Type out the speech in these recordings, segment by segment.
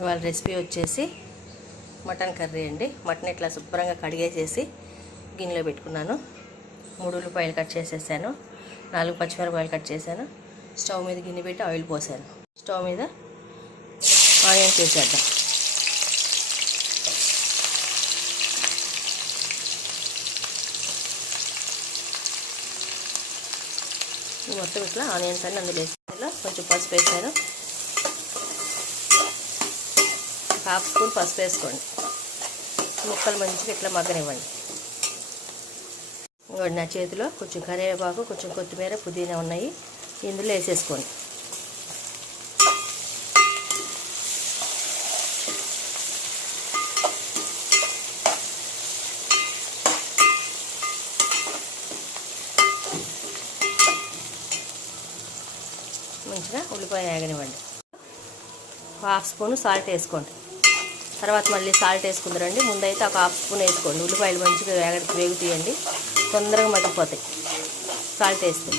ఇవాళ రెసిపీ వచ్చేసి mutton curry అండి. మటన్ ఇట్లా శుభ్రంగా కడిగేసేసి గిన్నెలో పెట్టుకున్నాను. 3 ఉల్లిపాయలు కట్ చేసేసాను, 4 పచ్చిమిరపకాయలు కట్ చేశాను. స్టవ్ మీద గిన్నె పెట్టి ఆయిల్ పోసాను. స్టవ్ మీద ఆనియన్స్ వేసేద్దాం. మొత్తం ఇట్లా ఆనియన్స్ అన్నీ అందులో వేసి కొంచెం పసుపు వేసాను. 1/2 స్పూన్ పసుపు వేసుకోండి. ముక్కలు మంచిగా ఇట్లా మగ్గనివ్వండి. ఇంకోటి నా చేతిలో కొంచెం కరివేపాకు, కొంచెం కొత్తిమీర, పుదీనా ఉన్నాయి. ఇందులో వేసేసుకోండి. మంచిగా ఉల్లిపాయ వేగనివ్వండి. 1/2 స్పూన్ సాల్ట్ వేసుకోండి. తర్వాత మళ్ళీ సాల్ట్ వేసుకుందరండి. ముందైతే ఒక 1/2 స్పూన్ వేసుకోండి. ఉల్లిపాయలు మంచిగా వేగుతీయండి, తొందరగా మగ్గిపోతాయి సాల్ట్ వేస్తే.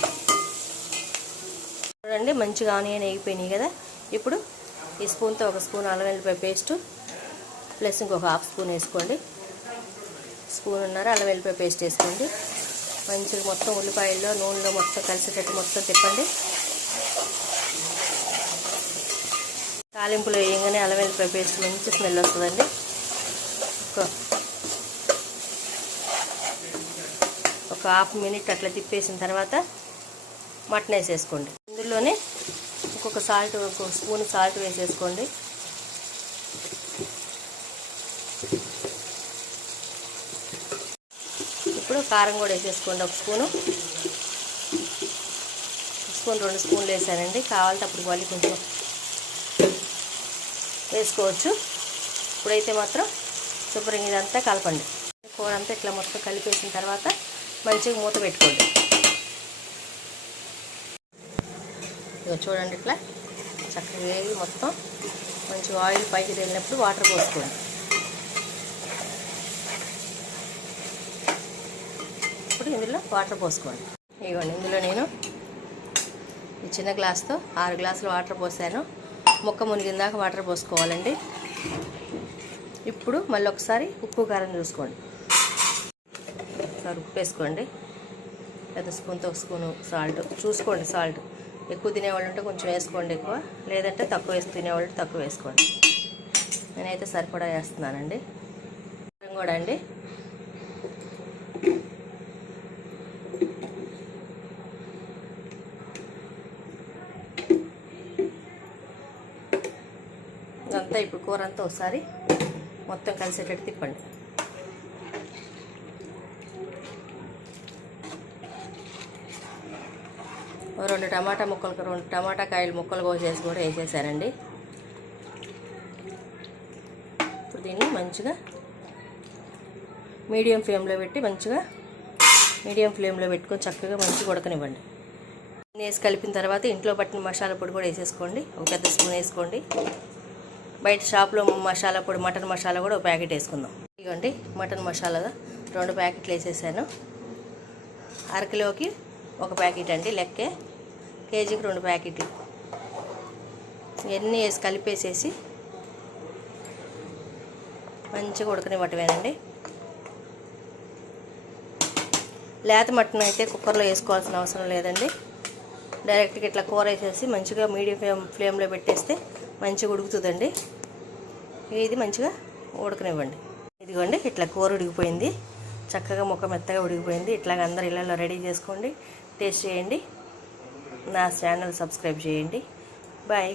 చూడండి మంచిగా ఆనియన్ వేగిపోయినాయి కదా. ఇప్పుడు ఈ స్పూన్తో 1 స్పూన్ అల్లం వెల్లిపాయ పేస్టు ప్లస్ ఇంకొక 1/2 స్పూన్ వేసుకోండి. 1.5 స్పూన్ అల్లం వెల్లిపాయ పేస్ట్ వేసుకోండి. మంచిగా మొత్తం ఉల్లిపాయల్లో నూనెలో మొత్తం కలిసేటట్టు మొత్తం తిప్పండి. తాలింపులో వేయగానే అల్లం వెల్లిపాయ పేస్ట్ మంచి స్మెల్ వస్తుందండి. ఒక 1/2 మినిట్ అట్లా తిప్పేసిన తర్వాత మటన్ వేసేసుకోండి. ఇందులోనే ఒక్కొక్క స్పూన్ సాల్ట్ వేసేసుకోండి. ఇప్పుడు కారం కూడా వేసేసుకోండి. 1 స్పూను, 2 స్పూన్లు వేసానండి. కావాలంటే అప్పుడు మళ్ళీ కొంచెం వేసుకోవచ్చు. ఇప్పుడైతే మాత్రం శుభ్రంగా ఇదంతా కలపండి. కూర అంతా ఇట్లా మొత్తం కలిపేసిన తర్వాత మంచిగా మూత పెట్టుకోండి. ఇక చూడండి ఇట్లా చక్కగా వేగి మొత్తం మంచిగా ఆయిల్ పైకి తేలినప్పుడు వాటర్ పోసుకోండి. ఇప్పుడు ఇందులో వాటర్ పోసుకోండి. ఇదిగోండి ఇందులో నేను ఈ చిన్న గ్లాస్తో 6 గ్లాసులు వాటర్ పోసాను. ముక్క మునిగిందాక వాటర్ పోసుకోవాలండి. ఇప్పుడు మళ్ళీ ఒకసారి ఉప్పు కారం చూసుకోండి. ఒకసారి ఉప్పు వేసుకోండి. పెద్ద స్పూన్తో 1 స్పూను సాల్ట్ చూసుకోండి. సాల్ట్ ఎక్కువ తినేవాళ్ళు ఉంటే కొంచెం వేసుకోండి ఎక్కువ, లేదంటే తక్కువ తినేవాళ్ళు తక్కువ వేసుకోండి. నేనైతే సరిపడా వేస్తున్నానండి. కారం కూడా అండి ఇదంతా ఇప్పుడు కూర అంతా ఒకసారి మొత్తం కలిసేటట్టు తిప్పండి. రెండు టమాటా కాయలు ముక్కలు కోసేసి కూడా వేసేసానండి. ఇప్పుడు దీన్ని మంచిగా మీడియం ఫ్లేమ్లో పెట్టుకొని చక్కగా మంచిగా ఉడకనివ్వండి. వేసి కలిపిన తర్వాత ఇంట్లో పట్టిన మసాలా పొడి కూడా వేసేసుకోండి. ఒక పెద్ద స్పూన్ వేసుకోండి. బయట షాప్లో మసాలా పొడి మటన్ మసాలా కూడా 1 ప్యాకెట్ వేసుకుందాం. ఇదిగోండి మటన్ మసాలా 2 ప్యాకెట్లు వేసేసాను. 1/2 కిలోకి 1 ప్యాకెట్ అండి లెక్కే. కేజీకి 2 ప్యాకెట్లు ఇవన్నీ వేసి కలిపేసేసి మంచిగా ఉడకనివ్వటమేనండి. లేత మటన్ అయితే కుక్కర్లో వేసుకోవాల్సిన అవసరం లేదండి. డైరెక్ట్గా ఇట్లా కూర వేసేసి మంచిగా మీడియం ఫ్లేమ్లో పెట్టేస్తే మంచిగా ఉడుకుతుందండి. ఇది మంచిగా ఉడకనివ్వండి. ఇదిగోండి ఇట్లా కూర ఉడికిపోయింది. చక్కగా ముక్క మెత్తగా ఉడికిపోయింది. ఇట్లాగ అందరు ఇళ్ళల్లో రెడీ చేసుకోండి, టేస్ట్ చేయండి. నా ఛానల్ సబ్స్క్రైబ్ చేయండి. బాయ్.